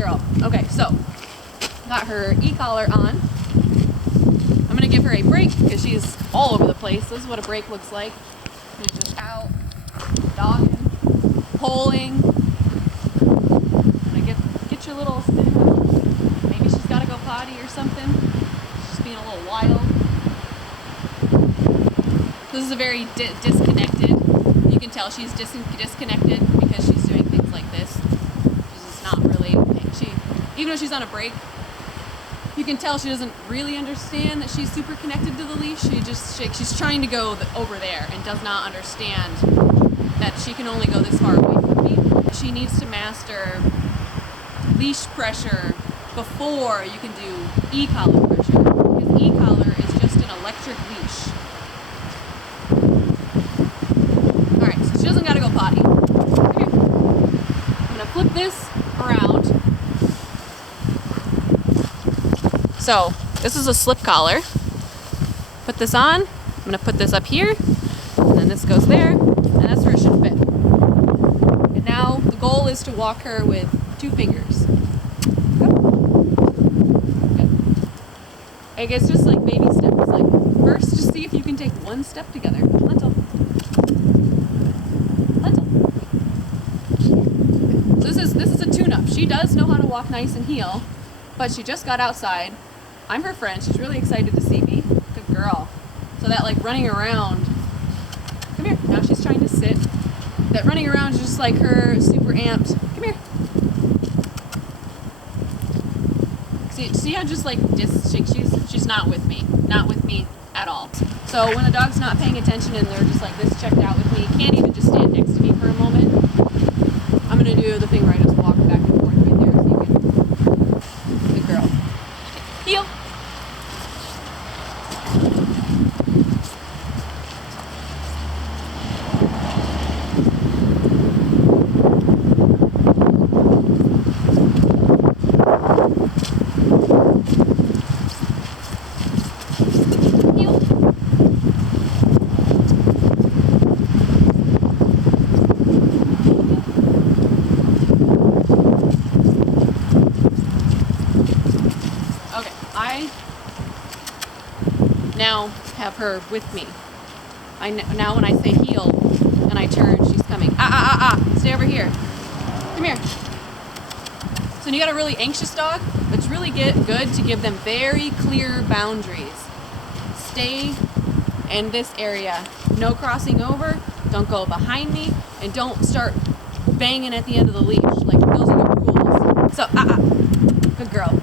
girl. Okay, so got her e-collar on. I'm gonna give her a break because she's all over the place. This is what a break looks like. She's just out, dogging, pulling. I'm gonna get your little spin out. Maybe she's gotta go potty or something. She's being a little wild. This is a very disconnected. You can tell she's disconnected because she's doing things like this. She's just not really. Even though she's on a break, you can tell she doesn't really understand that she's super connected to the leash. She's trying to go over there and does not understand that she can only go this far away from me. She needs to master leash pressure before you can do e-collar pressure, because e-collar is just an electric leash. Alright, so she doesn't gotta go potty. Come here. I'm gonna flip this around. So this is a slip collar. Put this on. I'm gonna put this up here, and then this goes there, and that's where it should fit. And now the goal is to walk her with 2 fingers. I guess just like baby steps. Like first, just see if you can take 1 step together. Lentil. Lentil. So this is a tune-up. She does know how to walk nice and heel, but she just got outside. I'm her friend. She's really excited to see me. Good girl. So that like running around. Come here. Now she's trying to sit. That running around is just like her super amped. Come here. See how just like she's not with me. Not with me at all. So when a dog's not paying attention and they're just like this checked out with me, can't even just stand next to me for a moment. I'm gonna do the thing where I just walk back and forth right there so you can. Good girl. Heel. I now have her with me. Now when I say heel and I turn, she's coming. Stay over here. Come here. So when you got a really anxious dog, it's really good to give them very clear boundaries. Stay in this area. No crossing over. Don't go behind me. And don't start banging at the end of the leash. Like, those are the rules. So, Good girl.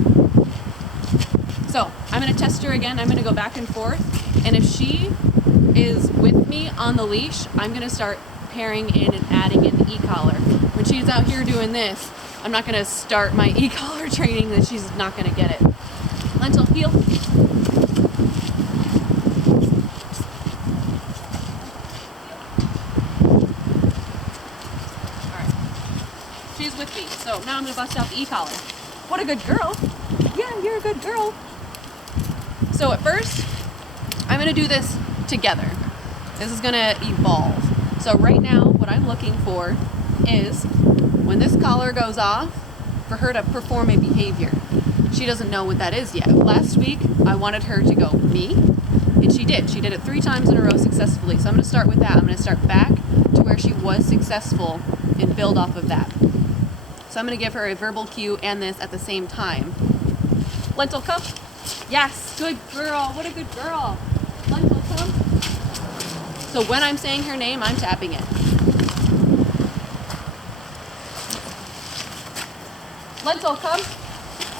So I'm going to test her again. I'm going to go back and forth. And if she is with me on the leash, I'm going to start pairing in and adding in the e-collar. When she's out here doing this, I'm not going to start my e-collar training that she's not going to get it. Lentil, heel. Alright. She's with me. So now I'm going to bust out the e-collar. What a good girl. Yeah, you're a good girl. So at first, I'm going to do this together. This is going to evolve. So right now, what I'm looking for is when this collar goes off, for her to perform a behavior. She doesn't know what that is yet. Last week, I wanted her to go me, and she did. She did it 3 times in a row successfully. So I'm going to start with that. I'm going to start back to where she was successful and build off of that. So I'm going to give her a verbal cue and this at the same time. Lentil, come. Yes, good girl. What a good girl. Lentil, come. So when I'm saying her name, I'm tapping it. Lentil, come.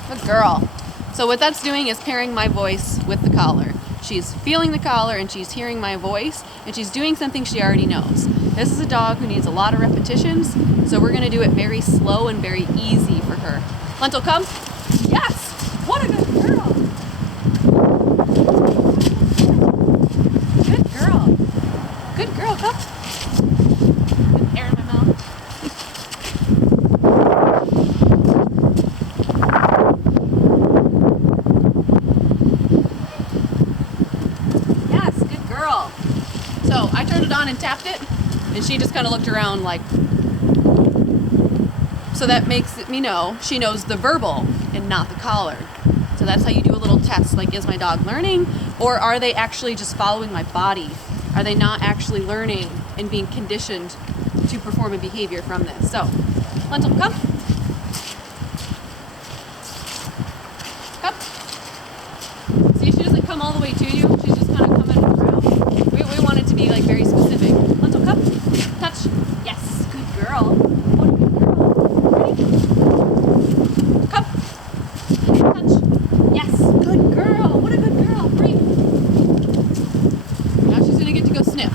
Good girl. So what that's doing is pairing my voice with the collar. She's feeling the collar and she's hearing my voice and she's doing something she already knows. This is a dog who needs a lot of repetitions, so we're going to do it very slow and very easy for her. Lentil, come. Yes! What a good girl! Good girl. Good girl, come. Get air in my mouth. Yes, good girl. So I turned it on and tapped it, and she just kind of looked around like, So that makes me know she knows the verbal and not the collar. So that's how you do a little test, like, is my dog learning, or are they actually just following my body? Are they not actually learning and being conditioned to perform a behavior from this? So, Lentil, come. Come. See, she doesn't come all the way to you. She's just kind of coming around. We want it to be, like, very specific. Lentil, come. Touch. Yes, good girl. What a good girl. Ready? Come. Touch. Yes, good girl. What a good girl. Breathe. Now she's gonna get to go sniff.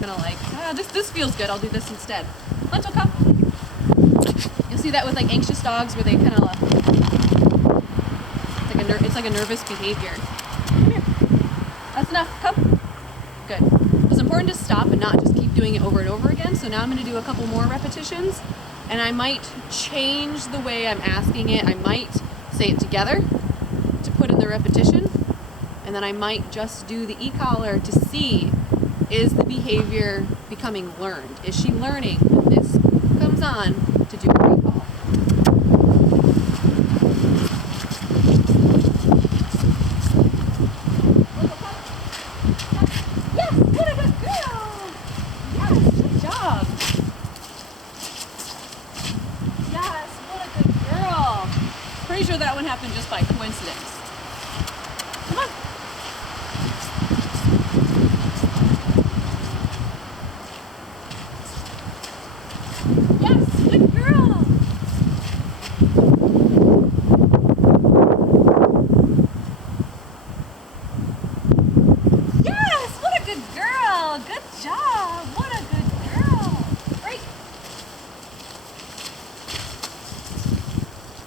Gonna like, this feels good. I'll do this instead. Lentil, come. You'll see that with like anxious dogs where they kind of, it's like a nervous behavior. Come here. That's enough. Come. Good. It's important to stop and not just keep doing it over and over again. So now I'm gonna do a couple more repetitions, and I might change the way I'm asking it. I might say it together to put in the repetition, and then I might just do the e-collar to see, is the behavior becoming learned? Is she learning when this comes on to do a recall? Yes, what a good girl! Yes, good job! Yes, what a good girl! Pretty sure that one happened just by coincidence. Come on. Yes, good girl. Yes, what a good girl. Good job. What a good girl. Great.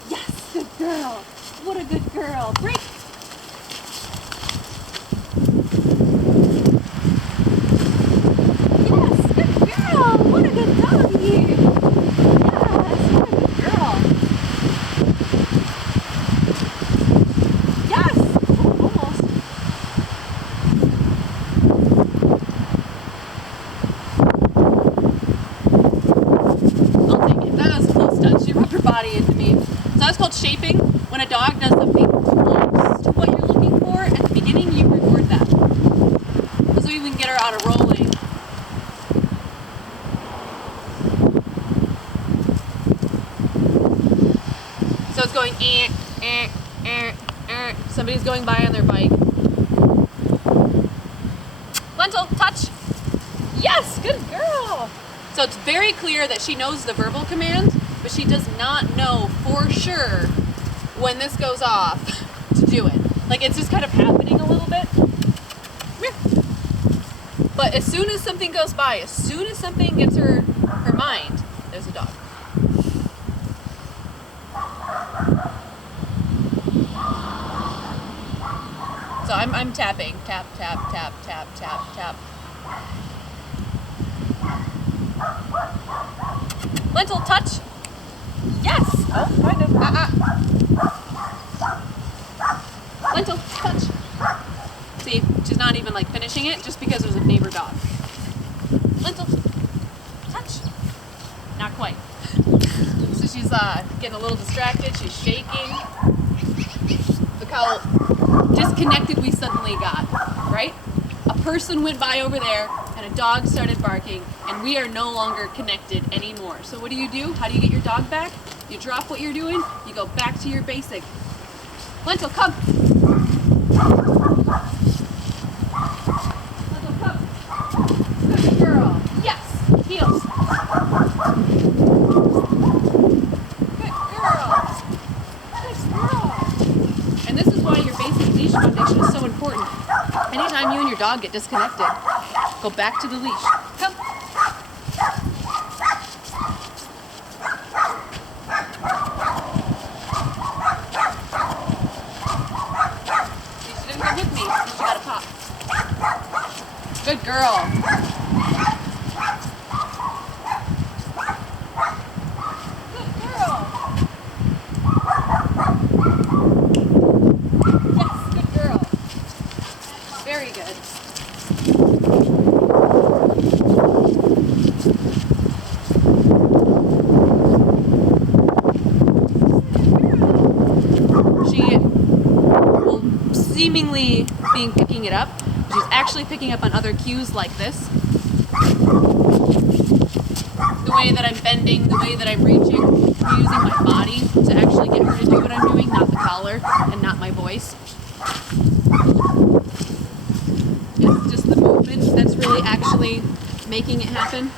Yes, good girl. What a good girl. Break. Yes, good girl. What a good doggy. Yes, what a good girl. Yes. Oh, almost. I'll take it. That was a close touch. You rubbed your body into me. So that's called shaping. When a dog does something close to what you're looking for, at the beginning you record that. So we can get her out of rolling. So it's going Somebody's going by on their bike. Lentil, touch. Yes, good girl. So it's very clear that she knows the verbal command, but she does not know for sure when this goes off to do it. Like, it's just kind of happening a little bit. Come here. But as soon as something goes by, as soon as something gets her mind, there's a dog. So I'm tapping. Tap, tap, tap, tap, tap, tap. Lentil, touch. Yes. Oh, kind of. Lentil, touch. See, she's not even like finishing it just because there's a neighbor dog. Lentil, touch. Not quite. So she's getting a little distracted. She's shaking. Look how disconnected we suddenly got, right? A person went by over there and a dog started barking, and we are no longer connected anymore. So what do? How do you get your dog back? You drop what you're doing, you go back to your basic. Lentil, come. Lentil, come. Good girl. Yes. Heels. Good girl. Good girl. And this is why your basic leash foundation is so important. Anytime you and your dog get disconnected, go back to the leash. Come. She didn't come with me. She got a pop. Good girl. Good girl. Yes, good girl. Very good. seemingly picking it up. She's actually picking up on other cues like this. The way that I'm bending, the way that I'm reaching. I'm using my body to actually get her to do what I'm doing, not the collar and not my voice. It's just the movement that's really actually making it happen.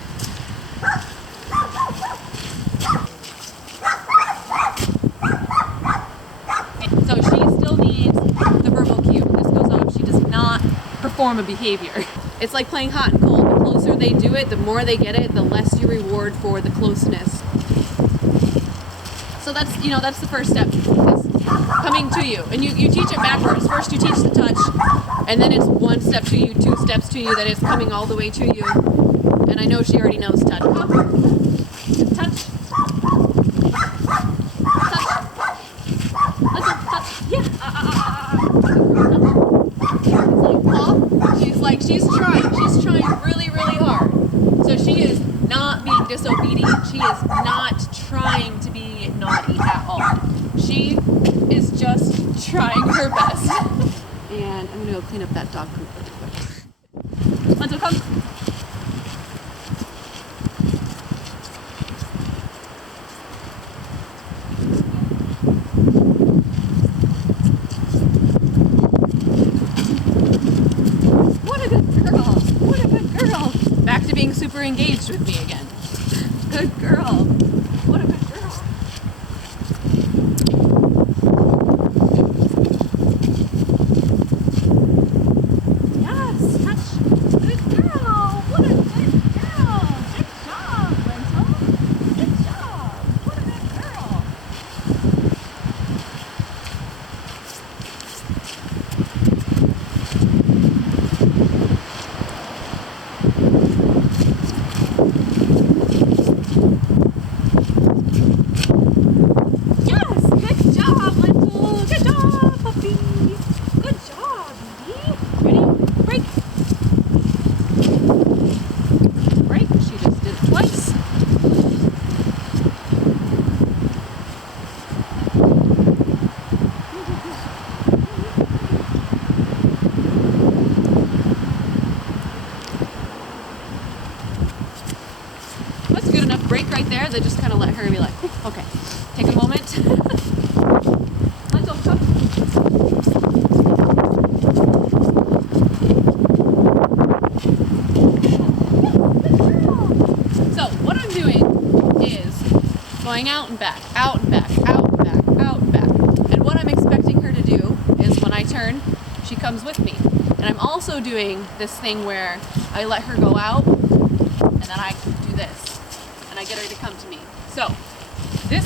So she still needs the verbal cue. When this goes off, she does not perform a behavior. It's like playing hot and cold. The closer they do it, the more they get it, the less you reward for the closeness. So that's, that's the first step, is coming to you. And you teach it backwards. First you teach the touch, and then it's one step to you, two steps to you, that it's coming all the way to you. And I know she already knows touch. Touch. Touch. Let's go. Touch. Yeah. She's trying really, really hard. So she is not being disobedient. She is not trying to be naughty at all. She is just trying her best. And I'm gonna go clean up that dog poop really quick. Lentil, come. Back to being super engaged with me again. Good girl. What a good girl. Yes, touch. Good girl. What a good girl. Good job, Lentil. Good job. What a good girl. Break right there, that just kind of let her be like, okay, take a moment. Lentil, come. So what I'm doing is going out and back, out and back, out and back, out and back. And what I'm expecting her to do is when I turn, she comes with me. And I'm also doing this thing where I let her go out and then I do this. And I get her to come to me. So this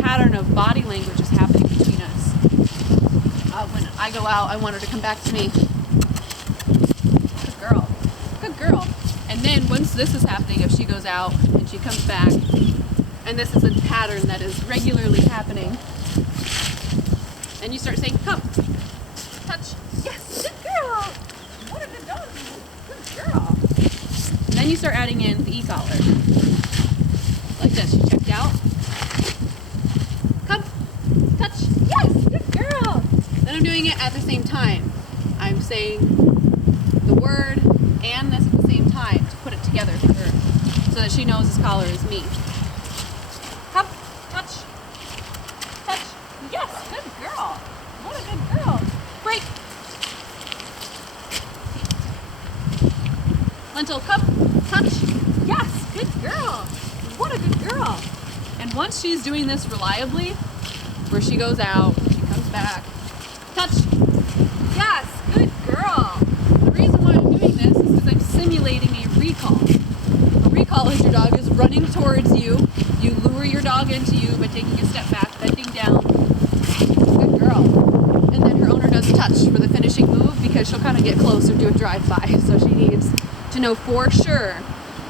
pattern of body language is happening between us. When I go out, I want her to come back to me. Good girl. Good girl. And then once this is happening, if she goes out and she comes back, and this is a pattern that is regularly happening, and you start saying, come, touch, yes, good girl. What a good dog. Good girl. And then you start adding in the e-collar. Like this, you checked out. Come, touch, yes, good girl. Then I'm doing it at the same time. I'm saying the word and this at the same time to put it together for her so that she knows this collar is me. Come, touch, touch, yes, good girl. What a good girl. Break. Lentil, come, touch, yes, good girl. What a good girl. And once she's doing this reliably, where she goes out, she comes back, touch, yes, good girl. The reason why I'm doing this is because I'm simulating a recall. A recall is your dog is running towards you, you lure your dog into you by taking a step back, bending down, good girl. And then her owner does touch for the finishing move because she'll kind of get close or do a drive-by, so she needs to know for sure,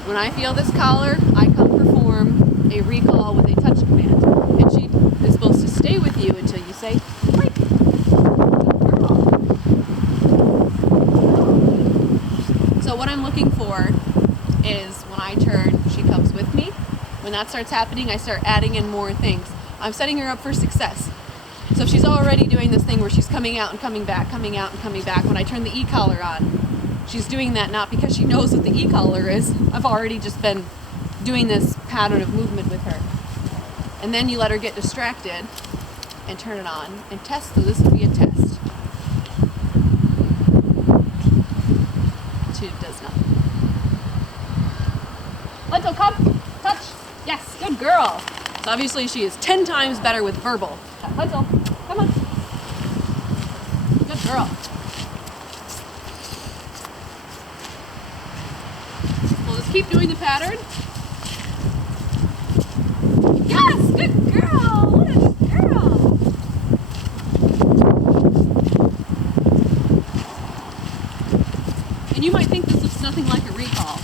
when I feel this collar, I come perform a recall with a touch command. And she is supposed to stay with you until you say, break. So what I'm looking for is when I turn, she comes with me. When that starts happening, I start adding in more things. I'm setting her up for success. So she's already doing this thing where she's coming out and coming back, coming out and coming back. When I turn the e-collar on, she's doing that not because she knows what the e-collar is. I've already just been doing this pattern of movement with her. And then you let her get distracted and turn it on and test. So this would be a test. She does nothing. Lentil, come, touch. Yes, good girl. So obviously she is 10 times better with verbal. Lentil, come on. Good girl. We'll just keep doing the pattern. Yes, good girl. What a good girl. And you might think this looks nothing like a recall,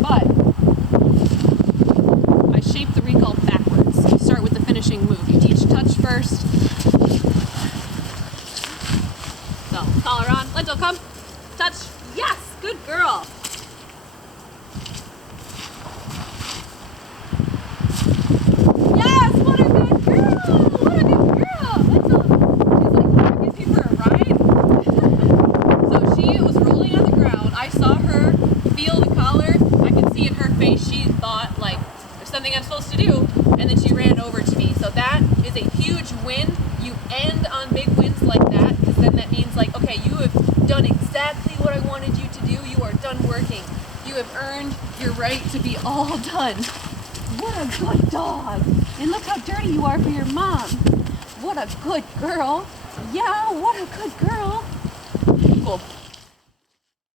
but I shape the recall backwards. You start with the finishing move. You teach touch first. So, collar on. Lentil, come. Touch. Yes, good girl. Yes, what a good girl. What a good girl. Lentil, she's like, I can give her a ride. So she was rolling on the ground. I saw her feel the collar. I could see in her face she thought, like, there's something I'm supposed to do. And then she ran over to me. So that is a huge win. You end on big wins like that, because then that means, like, okay, you have done exactly what I wanted you to do. You are done working. You have earned your right to be all done. What a good dog. And look how dirty you are for your mom. What a good girl. Yeah, what a good girl. Cool.